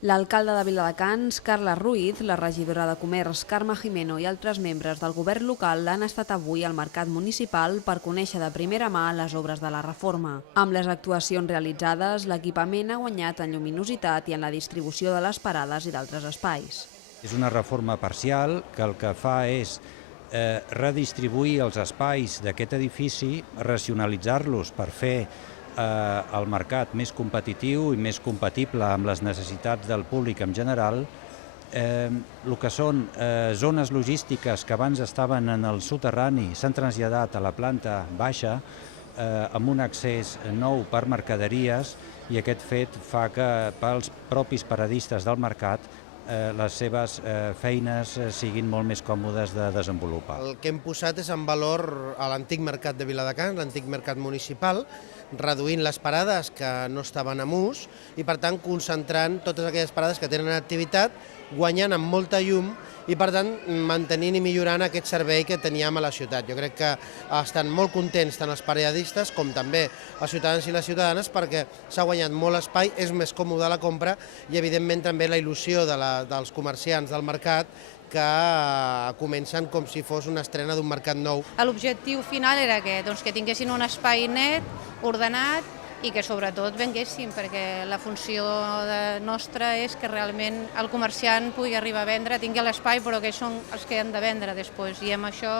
L'alcalde de Viladecans, Carles Ruiz, la regidora de Comerç, Carme Jimeno i altres membres del govern local han estat avui al mercat municipal per conèixer de primera mà les obres de la reforma. Amb les actuacions realitzades, l'equipament ha guanyat en lluminositat i en la distribució de les parades i d'altres espais. És una reforma parcial que el que fa és redistribuir els espais d'aquest edifici, racionalitzar-los per fer el mercat més competitiu i més compatible amb les necessitats del públic en general. El que són zones logístiques que abans estaven en el soterrani s'han traslladat a la planta baixa amb un accés nou per mercaderies, i aquest fet fa que pels propis paradistes del mercat les seves feines siguin molt més còmodes de desenvolupar. El que hem posat és en valor a l'antic mercat de Viladecans, l'antic mercat municipal, reduint les parades que no estaven en ús i, per tant, concentrant totes aquelles parades que tenen activitat, guanyant amb molta llum i, per tant, mantenint i millorant aquest servei que teníem a la ciutat. Jo crec que estan molt contents tant els periodistes com també els ciutadans i les ciutadanes, perquè s'ha guanyat molt espai, és més còmode la compra i, evidentment, també la il·lusió dels comerciants del mercat que comencen com si fos una estrena d'un mercat nou. L'objectiu final era que tinguessin un espai net, ordenat, i que sobretot venguessin, perquè la funció nostra és que realment el comerciant pugui arribar a vendre, tingui l'espai, però que són els que han de vendre després. I amb això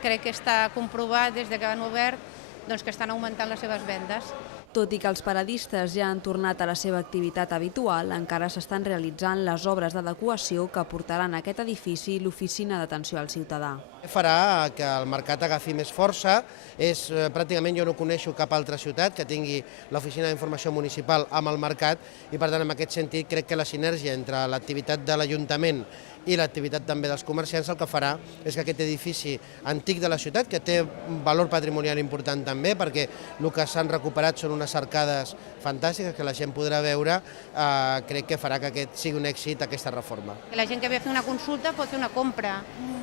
crec que està comprovat des que han obert que estan augmentant les seves vendes. Tot i que els paradistes ja han tornat a la seva activitat habitual, encara s'estan realitzant les obres d'adequació que portaran a aquest edifici l'oficina d'atenció al ciutadà. Farà que el mercat agafi més força. Pràcticament jo no coneixo cap altra ciutat que tingui l'oficina d'informació municipal amb el mercat i, per tant, en aquest sentit crec que la sinergia entre l'activitat de l'Ajuntament i l'activitat també dels comerciants el que farà és que aquest edifici antic de la ciutat, que té un valor patrimonial important també, perquè el que s'han recuperat són unes arcades fantàstiques que la gent podrà veure, crec que farà que aquest sigui un èxit, aquesta reforma. La gent que ve a fer una consulta pot fer una compra,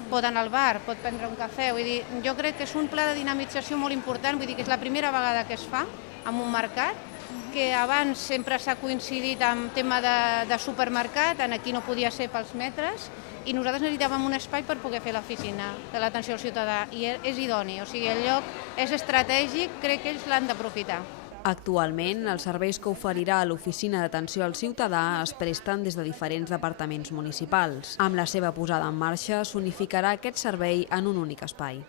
pot anar al bar, pot prendre un cafè. Vull dir, jo crec que és un pla de dinamització molt important, vull dir que és la primera vegada que es fa en un mercat, que abans sempre s'ha coincidit amb tema de supermercat, aquí no podia ser pels metres, i nosaltres necessitàvem un espai per poder fer l'oficina de l'atenció al ciutadà, i és idoni, o sigui, el lloc és estratègic, crec que ells l'han d'aprofitar. Actualment, els serveis que oferirà l'oficina d'atenció al ciutadà es presten des de diferents departaments municipals. Amb la seva posada en marxa, s'unificarà aquest servei en un únic espai.